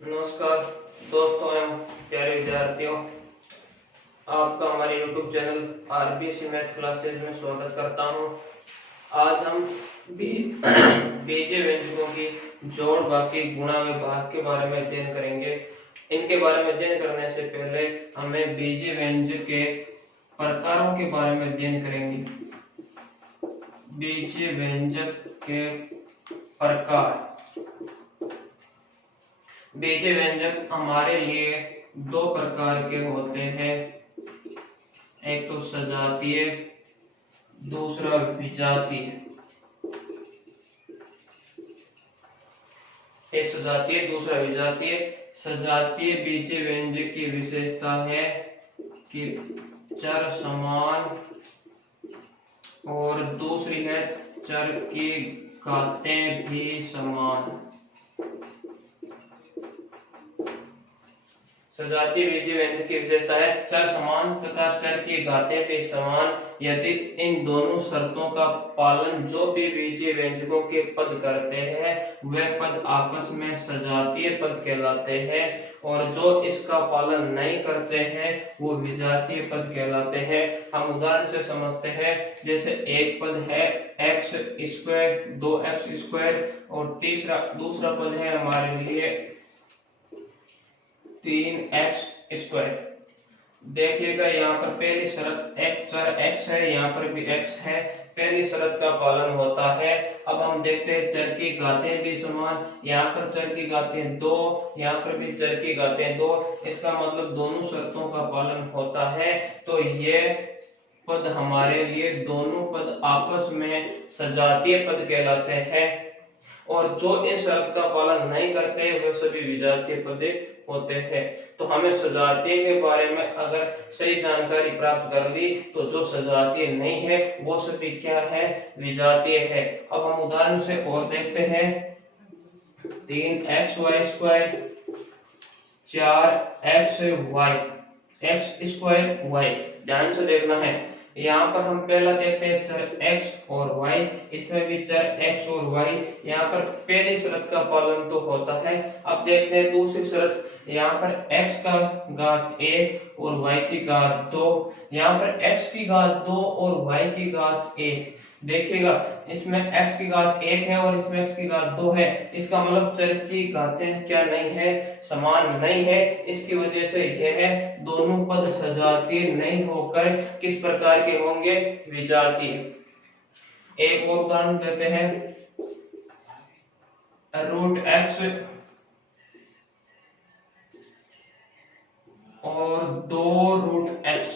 नमस्कार दोस्तों एवं प्यारे विद्यार्थियों, आपका हमारे YouTube channel RBSC math classes में स्वागत करता हूं। आज हम बीजीय व्यंजकों की जोड़, बाकी, गुणा व भाग के बारे में अध्ययन करेंगे। इनके बारे में अध्ययन करने से पहले हमें बीजीय व्यंजक के प्रकारों के बारे में अध्ययन करेंगे। बीजीय व्यंजक के प्रकार। बीजीय व्यंजक हमारे लिए दो प्रकार के होते हैं, एक तो सजातीय, दूसरा विजातीय। एक सजातीय, दूसरा विजातीय। सजातीय बीजीय व्यंजक की विशेषता है कि चर समान, और दूसरी है चर की घातें भी समान। सजातीय बीजीय व्यंजक की विशेषता है चर समान तथा चर की घातें भी समान यदि इन दोनों शर्तों का पालन जो भी बीजीय व्यंजकों के पद करते हैं वह पद आपस में सजातीय पद कहलाते हैं, और जो इसका पालन नहीं करते हैं वो विजातीय पद कहलाते हैं। हम उदाहरण से समझते हैं, जैसे एक पद है एक्स स्क्वायर, 2x स्क्वायर, और दूसरा पद है हमारे लिए 3x स्क्वायर। देखिएगा यहाँ पर पहली शर्त चर x है, यहाँ पर भी x है, पहली शर्त का पालन होता है। अब हम देखते हैं चर की घातें भी समान, यहाँ पर चर की घातें 2, यहाँ पर भी चर की घातें 2, इसका मतलब दोनों शर्तों का पालन होता है। तो ये पद हमारे लिए दोनों पद आपस में सजातीय पद कहलाते हैं, और जो इस शर्त का पालन नहीं करते वे सभी विजातीय पद होते हैं। तो हमें सजातीय के बारे में अगर सही जानकारी प्राप्त कर ली तो जो सजातीय नहीं है वो सभी क्या है, विजातीय है। अब हम उदाहरण से और देखते हैं, 3xy square, 4xy, x square y। ध्यान से देखना है, यहाँ पर हम पहला देखते हैं चर x और y, इसमें भी चर x और y। यहाँ पर पहली शर्त का पालन तो होता है। अब देखते हैं दूसरी शर्त, यहाँ पर x का घात 1 और y की घात 2, यहाँ पर x की घात 2 और y की घात 1। देखिएगा इसमें x की घात 1 है और इसमें x की घात 2 है, इसका मतलब चर की घातें क्या नहीं है, समान नहीं है। इसकी वजह से यह दोनों पद सजातीय नहीं होकर किस प्रकार के होंगे, विजातीय। एक और उदाहरण देते हैं, √x और 2√x।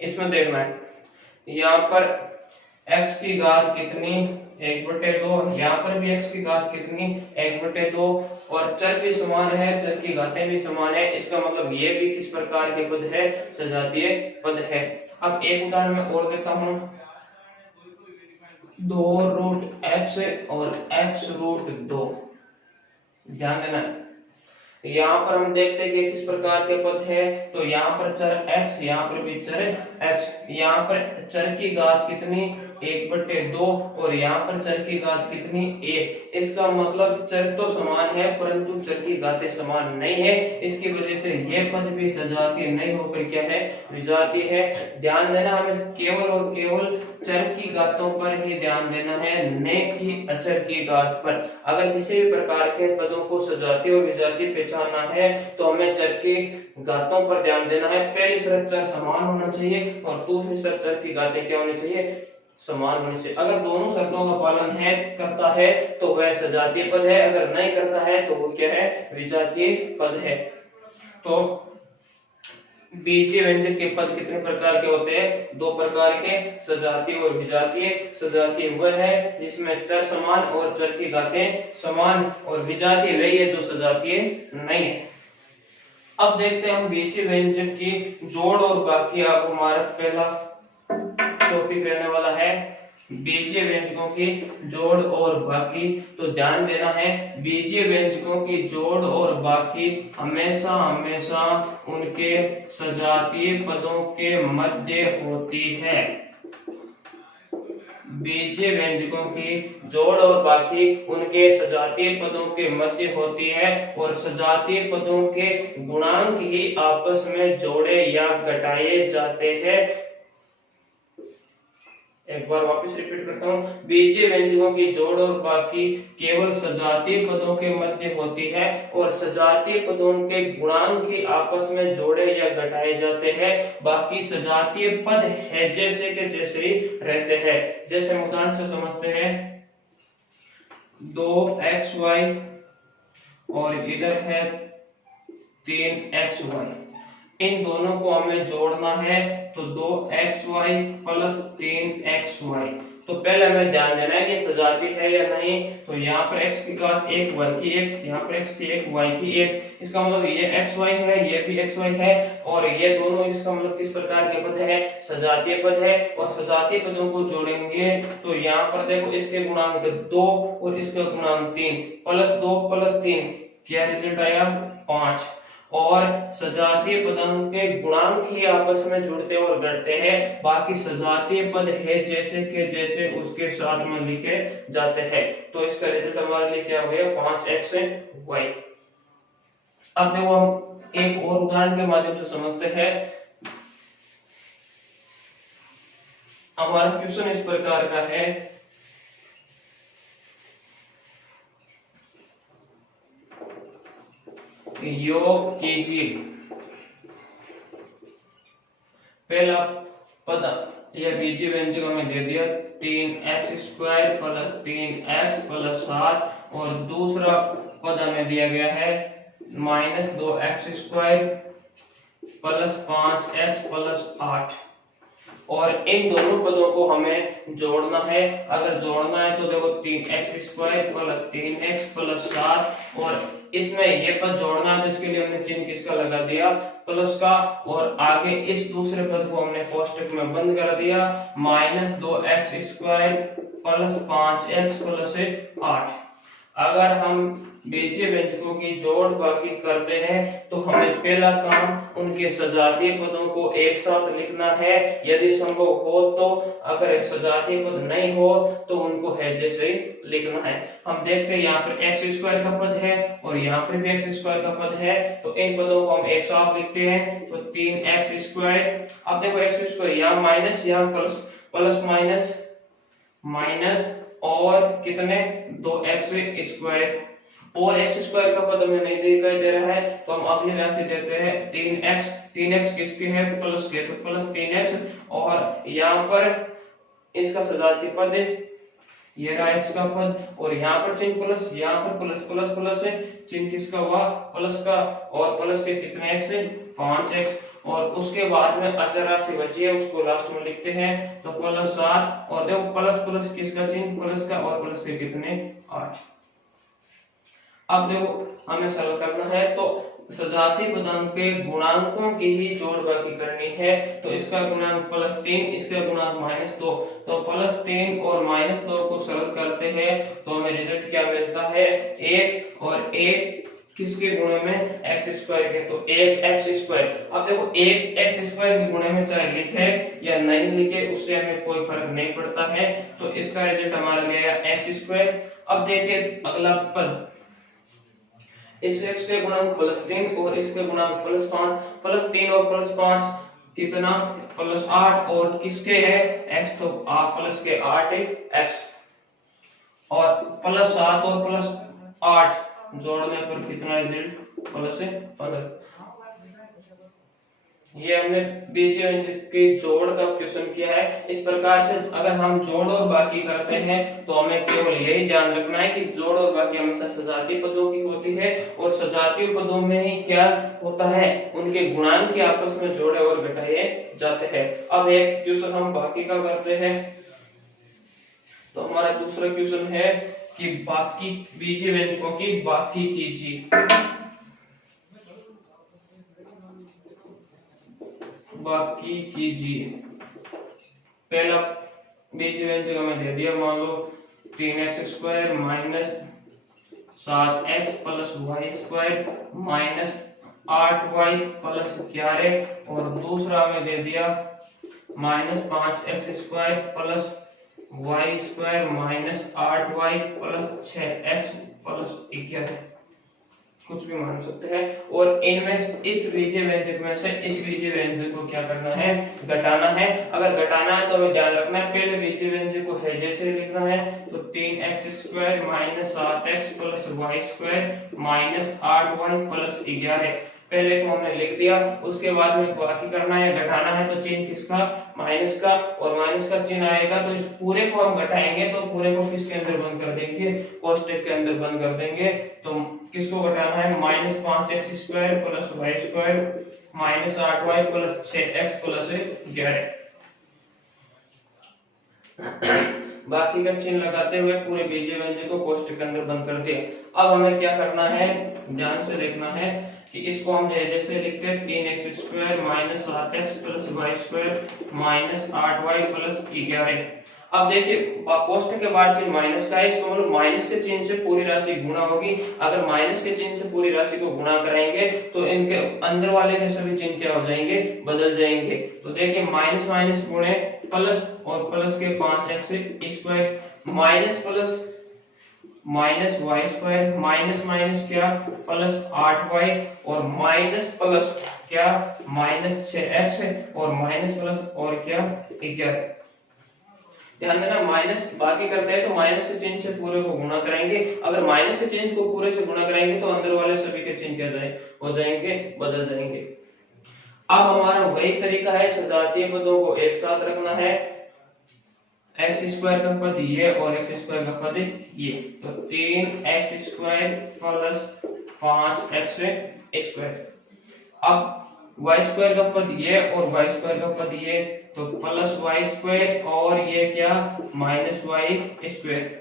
इसमें देखना है, यहाँ पर x की घात कितनी, 1/2, यहाँ पर भी x की घात कितनी, 1/2, और चर भी समान है, चर की घातें भी समान है, इसका मतलब ये भी किस प्रकार के पद है, सजातीय पद है। अब एक उदाहरण में और देता हूं, 2√x और x√2। ध्यान देना, यहाँ पर हम देखते हैं कि किस प्रकार के पद है। तो यहाँ पर चर x, यहाँ पर भी चर x, यहाँ पर चर की घात कितनी, 1/2, और यहाँ पर चर की घात कितनी, 1। इसका मतलब चर तो समान है परंतु चर की घातें समान नहीं है, इसकी वजह से ये पद भी सजातीय नहीं होकर क्या है, विजातीय है। ध्यान देना, हमें केवल और केवल चर की घातों पर ही ध्यान देना है, न कि अचर की घात पर। अगर किसी भी प्रकार के पदों को सजातीय और विजातीय पहचानना है तो हमें चर की घातों पर ध्यान देना है। पहली शर्त चर समान होना चाहिए और दूसरी शर्त चर की घातें क्या होनी चाहिए, समान होनी चाहिए। अगर दोनों शर्तों का पालन है करता है तो वह सजातीय पद है, अगर नहीं करता है तो वो क्या है, विजातीय पद है। तो बीजीय व्यंजक के पद कितने प्रकार के होते हैं, दो प्रकार के, सजातीय और विजातीय। सजातीय वह है जिसमें चर समान और चर की घातें समान, और विजातीय वही है जो सजातीय नहीं है। अब देखते हैं हम बीजीय व्यंजक की जोड़ और बाकी। अब हमारा पहला टॉपिक रहने वाला है बीजीय व्यंजकों की जोड़ और बाकी। तो ध्यान देना है, बीजीय व्यंजकों की जोड़ और बाकी हमेशा हमेशा उनके सजातीय पदों के मध्य होती है। बीजीय व्यंजकों की जोड़ और बाकी उनके सजातीय पदों के मध्य होती है और सजातीय पदों के गुणांक ही आपस में जोड़े या घटाए जाते हैं। एक बार वापस रिपीट करता हूँ, बीजीय व्यंजकों की जोड़ और बाकी केवल सजातीय पदों के मध्य होती है और सजातीय पदों के गुणांक ही आपस में जोड़े या घटाए जाते हैं। बाकी सजातीय पद है जैसे के जैसे ही रहते हैं। जैसे हम उदाहरण से समझते हैं, 2xy और इधर है 3xy, इन दोनों को हमें जोड़ना है तो 2xy प्लस 3xy। तो पहले हमें ध्यान देना है कि सजाती है या नहीं। तो यहाँ पर x की घात 1 y की 1, यहाँ पर x की 1 y की 1, इसका मतलब ये xy है, ये भी xy है और ये दोनों इसका मतलब किस प्रकार के पद है, सजातीय पद है। और सजातीय पदों को जोड़ेंगे तो यहाँ पर देखो इसके गुणांक 2 और इसका गुणांक 3, प्लस 2 प्लस 3 क्या रिजल्ट आया 5। और सजातीय पदों के गुणांक ही आपस में जुड़ते और घटते हैं। बाकी सजातीय पद है जैसे के जैसे उसके साथ में लिखे जाते हैं। तो इसका रिजल्ट हमारे लिए क्या हो गया 5xy। अब देखो हम एक और उदाहरण के माध्यम से समझते हैं। हमारा क्वेश्चन इस प्रकार का है, योग कीजिए। पहला पद यह बीजीय व्यंजक हमें दे दिया 3x² प्लस 3x प्लस 7 और दूसरा पद हमें दिया गया है -2x² प्लस 5x प्लस 8 और इन दोनों पदों को हमें जोड़ना है। अगर जोड़ना है तो देखो 3x² प्लस 3x प्लस 7 और इसमें ये पद जोड़ना है तो इसके लिए हमने चिन्ह किसका लगा दिया प्लस का और आगे इस दूसरे पद को हमने कोष्टक में बंद कर दिया -2x² प्लस 5x प्लस 8। अगर हम बीजीय व्यंजकों की जोड़ बाकी करते हैं तो हमें पहला काम उनके सजातीय पदों को एक साथ लिखना है यदि संभव हो तो। अगर एक सजातीय पद नहीं हो तो उनको है जैसे ही लिखना है। हम देखते हैं यहाँ पर x² का पद है और यहाँ पर भी x² का पद है तो इन पदों को हम एक साथ लिखते हैं तो 3x²। अब देखो x² यहाँ माइनस यहाँ प्लस, प्लस माइनस माइनस और कितने 2x² और x² का पद हमें नहीं दिखाई दे रहा है तो हम अपनी राशि देते हैं 3x। 3x किसके है प्लस के तो प्लस 3x और यहाँ पर इसका सजातीय पद है ये रहा x का पद और यहाँ पर चिन्ह प्लस, यहाँ पर प्लस प्लस प्लस है, चिन्ह किसका हुआ प्लस का और प्लस के कितने x है 5x और उसके बाद में अचर राशि बची है उसको लास्ट में लिखते हैं तो प्लस 7 और देखो प्लस प्लस किसका चिन्ह प्लस का और प्लस के कितने 8। अब देखो हमें सरल करना है तो सजातीय पदों के गुणांकों की ही जोड़ बाकी करनी है तो इसका गुणांक +3 इसका गुणांक -2 तो +3 और -2 को सरल करते हैं तो हमें रिजल्ट क्या मिलता है 1 और 1 किसके गुणे में x² के तो 1x²। अब देखो 1x² के गुणे में चाहे लिखे या नहीं लिखे उससे हमें कोई फर्क नहीं पड़ता है तो इसका रिजल्ट हमारा गया x²। अब देखिए अगला पद इस x के गुणांक +3 और इसके गुणांक +5, +3 और +5 कितना +8 और किसके है x तो प्लस के 8 x और +7 और +8 जोड़ने पर कितना रिजल्ट +15। ये हमने बीजीय व्यंजक की जोड़ का क्वेश्चन किया है। इस प्रकार से अगर हम जोड़ और बाकी करते हैं तो हमें केवल यही ध्यान रखना है कि जोड़ और बाकी हमेशा सजातीय पदों की होती है और सजातीय पदों में ही क्या होता है उनके गुणांक के आपस में जोड़े और घटाए जाते हैं। अब एक क्वेश्चन हम बाकी का करते हैं तो हमारा दूसरा क्वेश्चन है कि बाकी बीजीय व्यंजकों की बाकी कीजिए। बाकी कीजिए पहला बीजीय व्यंजक हमें दे दिया मान लो 3x² minus 7x plus y² minus 8y plus 11 और दूसरा हमें दे दिया -5x² plus y square minus 8y plus 6x plus 11 कुछ भी मान सकते हैं। और इनमें इस बीजीय व्यंजक में से इस बीजीय व्यंजक को क्या करना है, घटाना है। अगर घटाना है तो हमें ध्यान रखना है पहले बीजीय व्यंजक को है जैसे लिखना है, तो 3x square minus 7x plus y square minus 8y plus 11 पहले को हमने लिख दिया। उसके बाद में बाकी करना है, घटाना है, तो चिन्ह किसका, माइनस का, और माइनस का चिन्ह आएगा तो इस पूरे को हम घटाएंगे तो पूरे को किसके अंदर बंद कर देंगे, कोष्टक के अंदर बंद कर देंगे। तो किसको घटाना है, minus 5x square plus y square minus 8y plus 6x plus 11 बाकी का चिन्ह लगाते हुए पूरे बीजीय व्यंजक को कोष्टक के अंदर बंद कर दिया। अब हमें क्या करना है, ध्यान से देखना है कि इसको हम जैसे लिखते हैं 3x square minus 7x plus y square minus 8y plus 11। अब देखिए कोष्टक के बाद चिन्ह माइनस का है, इसको मतलब माइनस के चिन्ह से पूरी राशि गुणा होगी। अगर माइनस के चिन्ह से पूरी राशि को गुणा कराएंगे तो इनके अंदर वाले के सभी चिन्ह क्या हो जाएंगे, बदल जाएंगे। तो देखिए माइनस माइनस गुणे प्लस और प्लस के 5x square minus plus minus y square minus minus क्या प्लस 8y और माइनस प्लस क्या माइनस 6x और माइनस प्लस और क्या 11। ध्यान देना माइनस बाकी करते हैं तो माइनस के चिन्ह से पूरे को गुणा कराएंगे। अगर माइनस के चिन्ह को पूरे से गुणा कराएंगे तो अंदर वाले सभी के चिन्ह क्या हो जाएंगे, बदल जाएंगे। अब हमारा वही तरीका है, सजातीय पदों को एक साथ रखना है। एक्स स्क्वायर का पद ये और एक्स स्क्वायर का पद ये, तो 3x square plus 5x square. अब y स्क्वायर का पद ये और y स्क्वायर का पद ये, तो प्लस y स्क्वायर और ये क्या माइनस y स्क्वायर।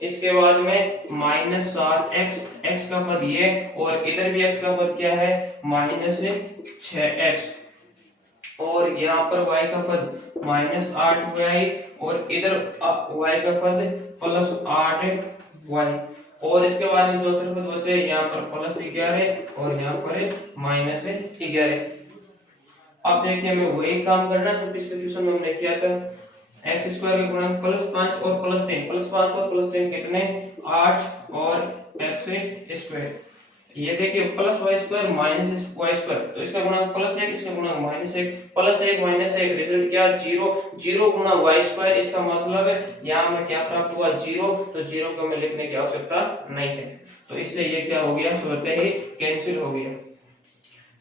इसके बाद में माइनस 7x x का पद ये और इधर भी x का पद क्या है माइनस 6x और यहाँ पर y का पद माइनस 8y और इधर y का पद प्लस 8y और इसके बाद में जो पद बचे यहाँ पर प्लस 11 और यहाँ पर माइनस 11। अब देखिए हमें वही काम करना जो पिछले ट्यूशन में हमने किया था। एक्स स्क्वायर का गुणक प्लस 5 और प्लस 3, प्लस 5 और प्लस 3 कितने 8 और एक्स स्क्वायर। ये देखिए plus y square minus y square, तो इसका गुणक प्लस 1 इसका गुणक माइनस 1, प्लस 1 माइनस 1 रिजल्ट क्या 0, 0 गुणा वाई स्क्वायर। इसका मतलब यहाँ हमें क्या प्राप्त हुआ 0, तो 0 को हमें लिखने की आवश्यकता नहीं है। तो इससे ये क्या हो गया स्वतः ही कैंसिल हो गया।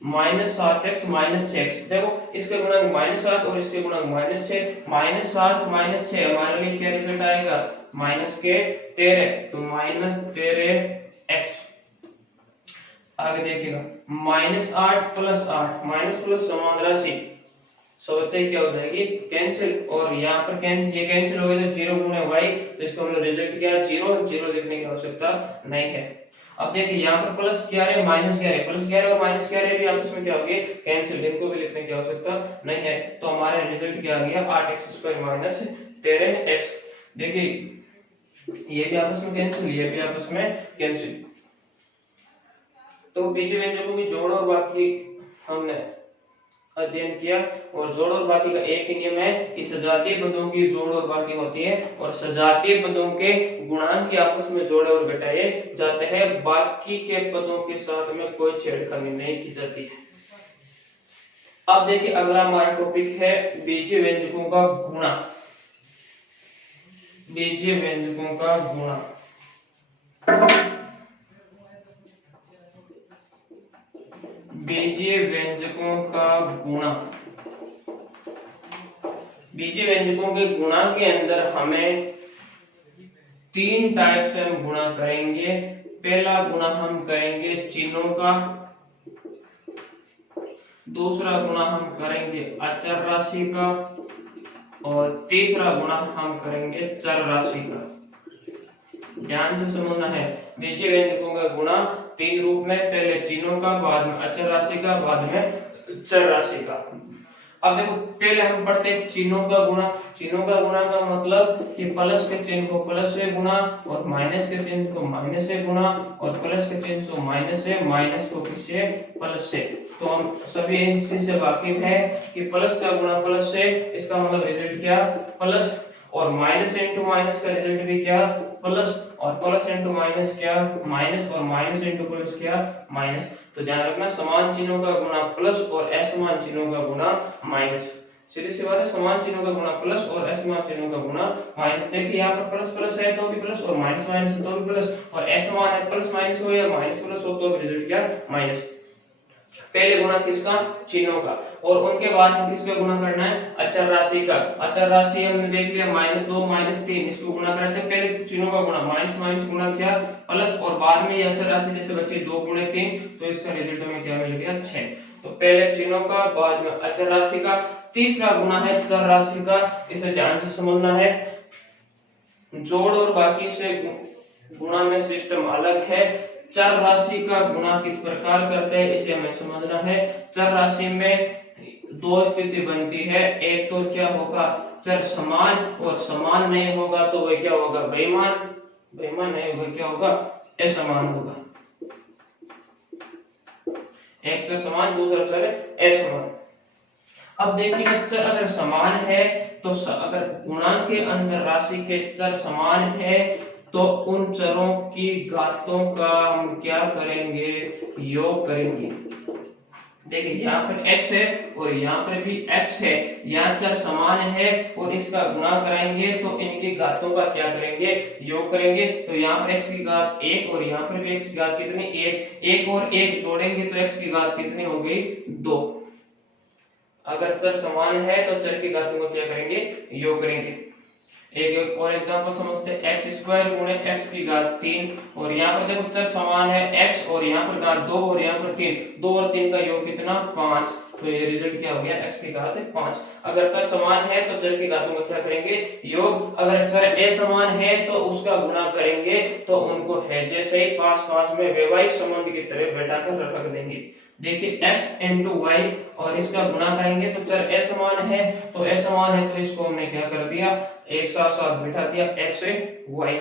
माइनस 7x माइनस 6x, देखो इसके गुणक माइनस 7 और इसके गुणक माइनस 6, माइनस 7 माइनस 6 हमारे लिए क्या रिजल्ट आएगा माइनस के 13, तो माइनस 13x। आगे देखिएगा माइनस 8 प्लस 8 माइनस प्लस समान राशि स्वतः क्या हो जाएगी कैंसिल, और यहाँ पर ये कैंसिल हो गया तो 0 गुणे y, तो इसका मतलब रिजल्ट क्या है 0, 0 लिखने की आवश्यकता नहीं है। अब देखिए यहाँ पर प्लस 11 माइनस 11, प्लस 11 और माइनस 11 भी आपस में क्या हो गए कैंसिल, इनको भी लिखने की आवश्यकता नहीं है। तो हमारा रिजल्ट क्या आ गया 8x स्क्वायर माइनस 13x। देखिए ये भी आपस में कैंसिल, ये भी आपस में कैंसिल। तो बीजीय व्यंजकों की जोड़ और बाकी हमने अध्ययन किया, और जोड़ और बाकी का एक ही नियम है कि सजातीय पदों की जोड़ और बाकी होती है और सजातीय पदों के गुणांक आपस में जोड़े और घटाए जाते हैं, बाकी के पदों के साथ में कोई छेड़खानी नहीं की जाती है। अब देखिए अगला हमारा टॉपिक है बीजीय व्यंजकों का गुणा। बीजीय व्यंजकों का गुणा, बीजीय व्यंजकों का गुणा। बीजीय व्यंजकों के गुणा के अंदर हमें 3 टाइप से हम गुणा करेंगे। पहला गुणा हम करेंगे चिन्हों का, दूसरा गुणा हम करेंगे अचर राशि का, और तीसरा गुणा हम करेंगे चर राशि का। ध्यान से समझना है, बीजीय व्यंजकों का गुणा 3 रूप में, पहले चिन्हों का, बाद में अचर राशि का, बाद में चर राशि का। अब देखो पहले हम पढ़ते हैं चिन्हों का गुणा। चिन्हों का गुणा का मतलब कि प्लस के चिन्ह को प्लस से गुणा और माइनस के चिन्ह को माइनस से गुणा और प्लस के चिन्ह को माइनस से, माइनस को किससे प्लस से। तो हम सभी इस चीज से वाकिफ हैं कि प्लस का गुणा प्लस से, इसका मतलब रिजल्ट क्या प्लस, और माइनस इंटू माइनस का रिजल्ट भी क्या, प्लस, और प्लस इंटू माइनस क्या, माइनस, और माइनस इंटू प्लस क्या, माइनस। तो ध्यान रखना समान चिन्हों का गुणा प्लस और असमान चिन्हों का गुणा माइनस। सीधी सी बात है, समान चिन्हों का गुणा प्लस और असमान चिन्हों का गुणा माइनस। देखिए यहाँ पर प्लस प्लस है तो भी प्लस, और माइनस माइनस है तो भी प्लस, और असमान है प्लस माइनस हो या माइनस प्लस हो तो भी रिजल्ट क्या, माइनस। पहले गुणा किसका, चिन्हों का, और उनके बाद में किसका गुणा करना है, अचर राशि का। अचर राशि हमने देख लिया -2 -3, इसको गुणा करते हैं, पहले चिन्हों का गुणा, माइनस माइनस गुणा क्या, प्लस, और बाद में ये अचर राशि जैसे बची 2 गुणे 3, तो इसका रिजल्ट हमें क्या मिल गया, 6। तो पहले चिन्हों का, बाद में अचर राशि का। तीसरा गुणा है चर राशि का, इसे ध्यान से समझना है। जोड़ और बाकी से गुणा में सिस्टम अलग है। चर राशि का गुणा किस प्रकार करते हैं इसे हमें समझना है। चर राशि में दो स्थिति बनती है, एक तो क्या होगा, चर समान, और समान नहीं होगा तो वह क्या होगा, बेईमान, बेईमान नहीं होगा क्या होगा, असमान होगा। एक चर समान, दूसरा चर असमान। अब देखिए चर अगर समान है तो अगर गुणांक के अंदर राशि के चर समान है तो उन चरों की घातों का हम क्या करेंगे, योग करेंगे। देखिए यहाँ पर x है और यहाँ पर भी x है, यहाँ चर समान है और इसका गुणा कराएंगे तो इनकी घातों का क्या करेंगे, योग करेंगे। तो यहाँ पर x की घात 1 और यहाँ पर भी x की घात कितनी, 1, 1 और 1 जोड़ेंगे तो x की घात कितनी हो गई, 2। अगर चर समान है तो चर की घातों को क्या करेंगे, योग करेंगे। एक और एग्जांपल समझते हैं, एक्स स्क्वायर गुणे एक्स की घात 3, और यहाँ पर देखो चर समान है x और यहाँ पर घात 2 और यहाँ पर 3, 2 और 3 का योग कितना, 5। तो ये रिजल्ट क्या हो गया, x की घात 5। अगर चर समान है तो चर की घातों को क्या करेंगे, योग। अगर चर असमान है तो उसका गुणा करेंगे, तो उनको है जैसे ही पास पास में वैवाहिक संबंध की तरह बैठाकर रख देंगे। देखिए x इंटू वाई, और इसका गुणा करेंगे तो चर असमान है, तो असमान है तो इसको हमने क्या कर दिया, एक साथ साथ बिठा दिया x y,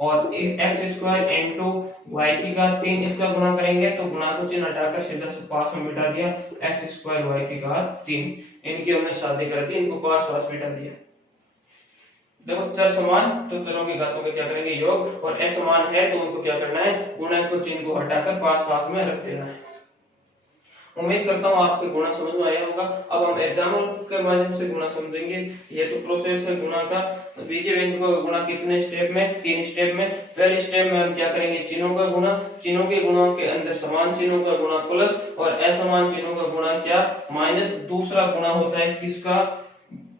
और एक्स स्क्वायर इंटू वाई की घात 3, इसका गुणा करेंगे तो गुणा को चिन्ह हटाकर सीधा से पास में बिठा दिया, एक्स स्क्वायर वाई की घात 3। इनकी हमने शादी कर दी, इनको पास पास बिठा दिया। देखो चर समान तो चरों की घातों के क्या करेंगे, योग, और असमान है तो उनको क्या करना है, गुणा को चिन्ह को हटाकर पास पास में रख देना है। उम्मीद करता हूँ आपके गुणा समझ में आया होगा। अब हम एग्जाम्पल के माध्यम से गुणा समझेंगे। ये तो प्रोसेस है गुणा का। बीजीय व्यंजकों का गुणा कितने स्टेप में, 3 स्टेप में। पहले स्टेप में हम क्या करेंगे, चिन्हों का गुणा। चिन्हों के गुणों के अंदर समान चिन्हों का गुणा प्लस और असमान चिन्हों का गुणा क्या, माइनस। दूसरा गुणा होता है किसका,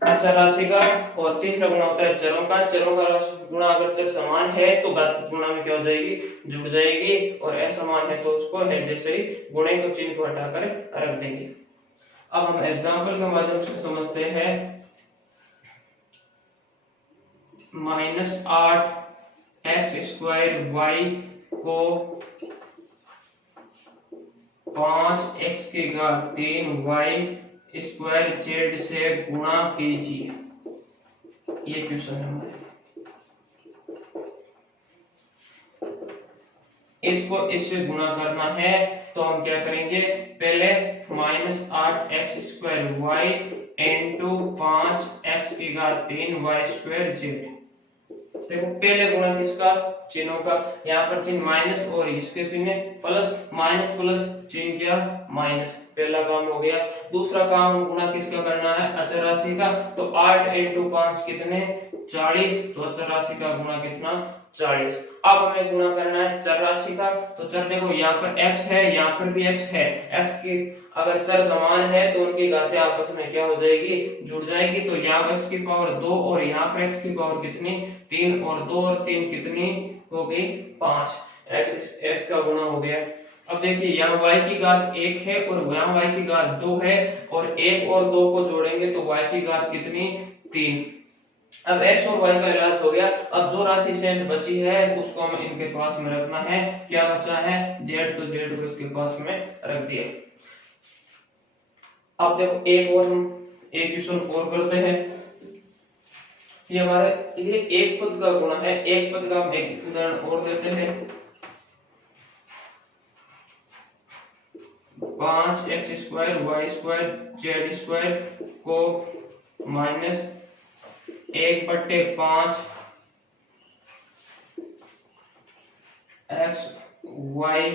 अचर राशि का, और तीसरा गुणा होता है चरों का। चरों का गुणा अगर चर समान है तो घात गुणा में क्या हो जाएगी, जुड़ जाएगी, और असमान है तो उसको है जैसे ही गुणे को चिन्ह को हटाकर रख देंगे। अब हम एग्जांपल के माध्यम से समझते हैं। -8x² y को 5x की घात 3 y स्क्वायर जेड से गुणा कीजिए। ये क्वेश्चन है हमारे। इसको इससे गुणा करना है तो हम क्या करेंगे, पहले -8x² y इंटू 5x की घात 3 y स्क्वायर जेड। देखो पहले गुणा किसका, चिन्हों का। यहाँ पर चिन्ह माइनस और इसके चिन्ह प्लस, माइनस प्लस चिन्ह क्या, माइनस। पहला काम हो गया। दूसरा काम गुणा किसका करना है, अचर राशि का। तो 8 इंटू 5 कितने, 40। तो अचर राशि का गुणा कितना, 40। अब हमें गुणा करना है चर राशि का। तो चर देखो यहाँ पर x है, यहाँ पर भी x है। x की अगर चर समान है तो उनकी घातें आपस में क्या हो जाएगी, जुड़ जाएगी। तो यहाँ x की पावर 2 और यहाँ पर x की पावर कितनी, 3, और 2 और 3 कितनी हो गई, 5। x का गुणा हो गया। अब देखिए यहाँ y की घात 1 है और यहाँ y की घात 2 है, और 1 और 2 को जोड़ेंगे तो y की घात कितनी, 3। अब x और y का इलाज हो गया। अब जो राशि शेष बची है उसको हम इनके पास में रखना है। क्या बचा है, z, तो z को इसके पास में रख दिया। अब देखो एक क्वेश्चन और करते हैं। ये हमारा ये एक पद का गुणा है। एक पद का हम एक उदाहरण और देते हैं। 5x² y² z² को 1/5 एक्स वाई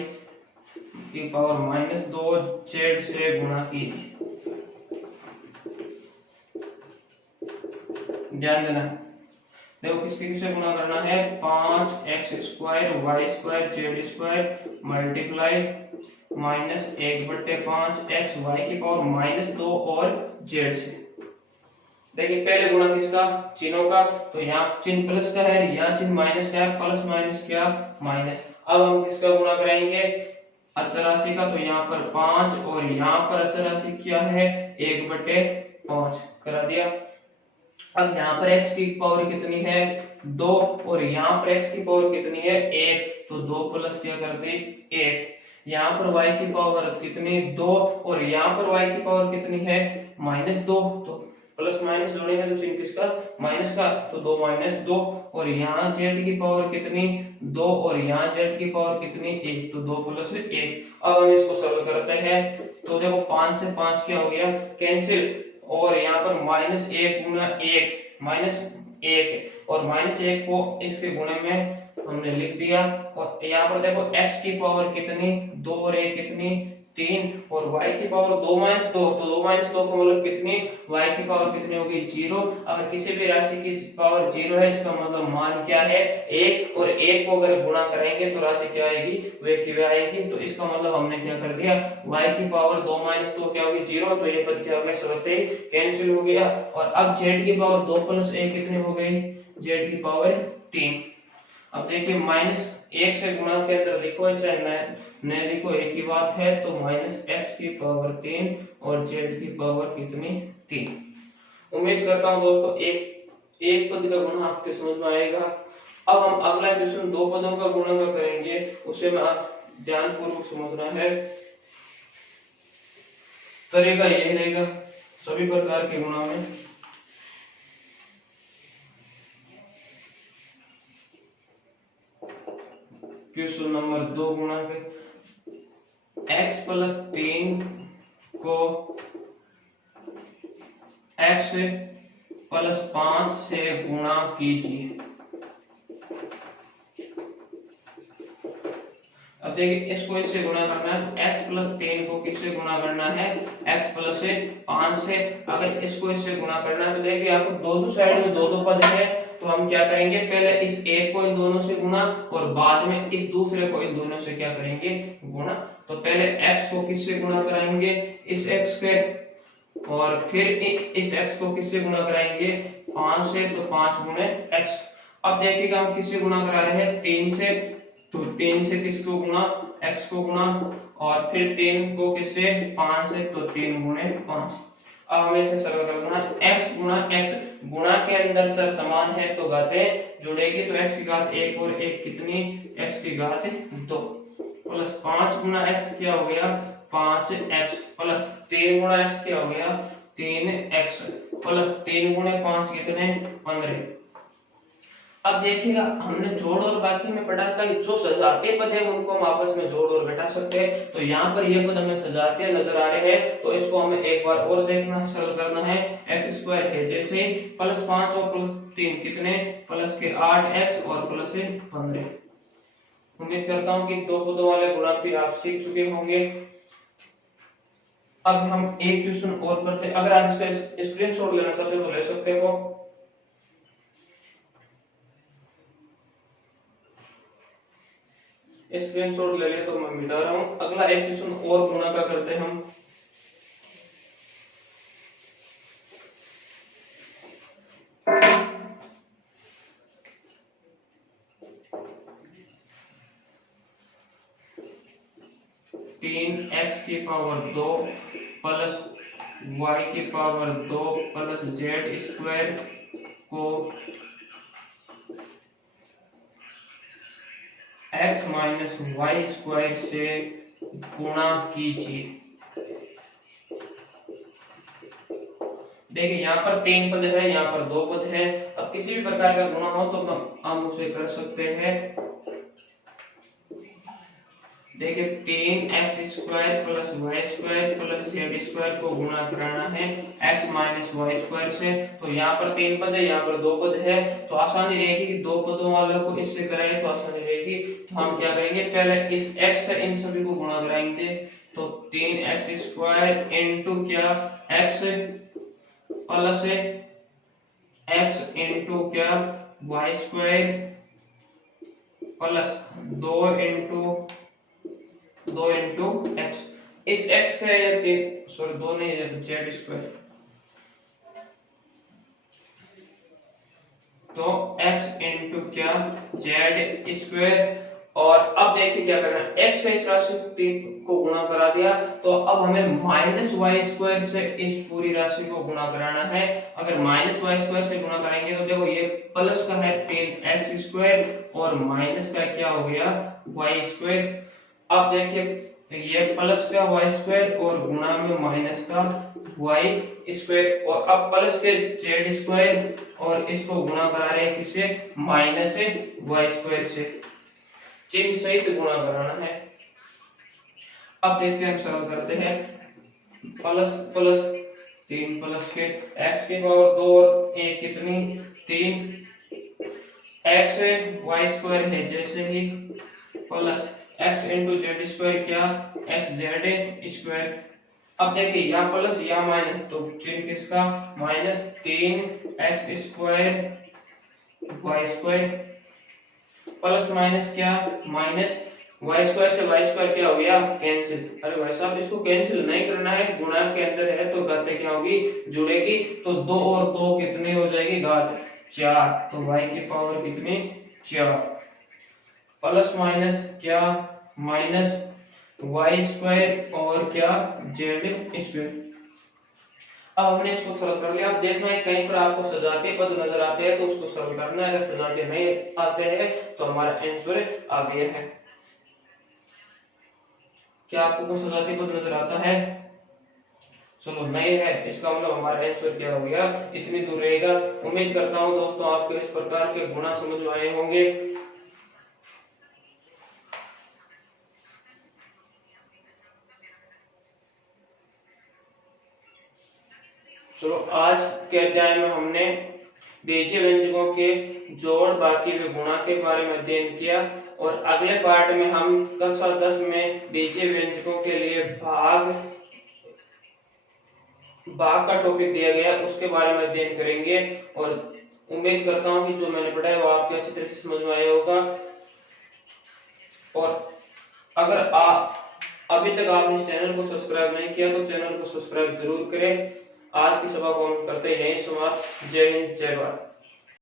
की पावर -2 जेड से गुणा कीजिए। ध्यान देना, देखो किससे गुणा करना है, 5x² y²z² multiply -1/5 x y की पावर -2 और जेड से। देखिए पहले गुणा किसका, चिन्हों का, तो यहाँ चिन्ह प्लस का है, यहाँ चिन्ह माइनस का है, प्लस माइनस क्या माइनस। अब हम किसका गुणा करेंगे, अचर राशि का, तो यहाँ पर 5 और यहाँ पर अचर राशि क्या है 1/5 करा दिया। अब यहाँ पर x की पावर कितनी है 2 और यहाँ पर x की पावर कितनी है 1, तो 2 प्लस क्या कर दी 1। यहाँ पर y की पावर कितनी 2 और यहाँ पर y की पावर कितनी है -2, तो प्लस माइनस जोड़ेंगे तो चिन्ह किसका माइनस का, तो 2 - 2 और यहाँ z की पावर कितनी 2 और यहाँ z की पावर कितनी 1, तो 2 + 1। अब हम इसको सरल करते हैं, तो देखो 5 से 5 क्या हो गया कैंसिल, और यहाँ पर -1 × 1 -1 और -1 को इसके गुणे में हमने लिख दिया। और यहाँ पर देखो x की पावर कितनी 2 और 1 कितनी 3 और y की पावर 2 - 2, तो 2 - 2 को मतलब कितनी y की पावर कितनी होगी 0। अगर किसी भी राशि की पावर 0 है इसका मतलब मान क्या है 1, और 1 को अगर गुणा करेंगे तो राशि क्या आएगी वे की वे आएगी। तो इसका मतलब हमने क्या कर दिया, y की पावर 2 - 2 क्या होगी 0, तो ये पद क्या हो गया स्वतः ही कैंसिल हो गया। और अब z की पावर 2 + 1 कितनी हो गई, z की पावर 3। अब देखिए -1 से गुणा के अंदर लिखो चाहे न लिखो एक ही बात है, तो -x की पावर 3 और z की पावर कितनी 3। उम्मीद करता हूं दोस्तों एक पद का गुणा आपके समझ में आएगा। अब हम अगला क्वेश्चन 2 पदों का गुणा का करेंगे, उसे में आप ध्यान पूर्वक समझना है। तरीका यही रहेगा सभी प्रकार के गुणा में। क्वेश्चन नंबर 2 गुणा के x + 3 को x + 5 से गुणा कीजिए। अब देखिए इसको इससे गुणा करना है, x + 3 को किससे गुणा करना है x + 5 से। अगर इसको इससे गुणा करना है तो देखिए यहाँ पर दोनों साइड में 2 पद है, तो हम क्या करेंगे पहले इस एक को इन दोनों से गुणा और बाद में इस दूसरे को इन दोनों से क्या करेंगे गुणा। तो पहले x को किससे गुणा कराएंगे इस x के, और फिर इस x को किससे गुणा कराएंगे 5 से, तो 5 × x। अब देखिएगा हम किससे गुणा करा रहे हैं 3 से, तो 3 से किसको गुणा x को गुणा, और फिर 3 को किससे 5 से, तो 3 × 5। अब हमें इसे सरल करना है, x × x गुणा के अंदर सर समान है तो घातें जुड़ेगी, तो x की घात 1 और 1 कितनी x की घात 2 प्लस 5 × x क्या हो गया 5x प्लस 3 × x क्या हो गया 3x प्लस 3 × 5 कितने 15। अब देखिएगा हमने जोड़ और बाकी में पढ़ा था, जो सजाते पद है उनको हम आपस में जोड़ और घटा सकते हैं। तो यहाँ पर ये पद हमें सजाते नजर आ रहे हैं, तो इसको हमें एक बार और देखना सरल करना है। x² है जैसे +5 और +3 कितने प्लस के 8x और प्लस 15। उम्मीद करता हूँ कि 2 पदों वाले गुणा भी आप सीख चुके होंगे। अब हम एक क्वेश्चन और करते हैं, अगर आप इसका स्क्रीनशॉट लेना चाहते हो तो ले सकते हो। स्क्रीनशॉट ले लिए तो मैं मिटा रहा हूं। अगला एक क्वेश्चन और गुणा का करते हैं हम। तीन एक्स की पावर 2 प्लस y की पावर 2 प्लस z² को x - y² से गुणा कीजिए। देखिए यहाँ पर 3 पद है, यहाँ पर 2 पद है। अब किसी भी प्रकार का गुणा हो तो हम उसे कर सकते हैं। देखिए 3x² plus y² plus z² को गुणा कराना है x माइनस y² से। तो यहाँ पर 3 पद है, यहाँ पर 2 पद है, तो आसानी रहेगी कि 2 पदों वालों को इससे कराए तो आसानी रहेगी। तो हम क्या करेंगे, पहले इस x से इन सभी को गुणा कराएंगे। तो 3x² इंटू क्या x प्लस x इंटू क्या y² प्लस 2 इंटू x। इस x का सॉरी 2 नहीं है z²। तो x इंटू क्या z²। और अब देखिए क्या करना है, x से इस राशि को गुणा करा दिया, तो अब हमें माइनस y² से इस पूरी राशि को गुणा कराना है। अगर माइनस y² से गुणा करेंगे तो देखो ये प्लस का है 3x² और माइनस का क्या हो गया y²। अब देखिए ये प्लस का y² और गुणा में माइनस का y², और अब प्लस के z² और इसको गुणा करा रहे हैं किसे, माइनस y² से, चिन्ह सहित गुणा कराना है। अब देखते हैं, हम सरल करते हैं। प्लस प्लस 3 प्लस के x की पावर 2 और 1 कितनी 3, x y² है जैसे ही, प्लस x इंटू z² क्या xz²। अब देखिए यहाँ प्लस यहाँ माइनस, तो चिन्ह किसका minus, 3x² y² plus minus क्या माइनस y² से y² क्या हो गया कैंसिल। अरे भाई साहब इसको कैंसिल नहीं करना है, गुणा के अंदर है तो घातें क्या होगी जुड़ेगी। तो 2 और 2 कितनी हो जाएगी घात 4, तो y की पावर कितनी 4, प्लस माइनस क्या माइनस y² और क्या z²। अब हमने इसको सरल कर लिया। अब देखना है कहीं पर आपको सजातीय पद नजर आते हैं तो उसको सरल करना है, अगर सजातीय नहीं आते हैं तो हमारा आंसर आ गया है। क्या आपको कोई सजातीय पद नजर आता है? चलो नहीं है, इसका मतलब हमारा आंसर क्या हो गया, इतनी दूर रहेगा। उम्मीद करता हूं दोस्तों आपको इस प्रकार के गुणा समझ में आए होंगे। चलो आज के अध्याय में हमने बीजीय व्यंजकों के जोड़ बाकी व गुणा के बारे में अध्ययन किया, और अगले पार्ट में हम कक्षा 10 में बीजीय व्यंजकों के लिए भाग का टॉपिक दिया गया उसके बारे में अध्ययन करेंगे। और उम्मीद करता हूं कि जो मैंने पढ़ाया वो आपको अच्छी तरह से समझ में आया होगा। और अगर अभी तक आपने इस चैनल को सब्सक्राइब नहीं किया तो चैनल को सब्सक्राइब जरूर करें। आज की सभा को हम करते हैं यही समाप्त। जय हिंद, जय भारत।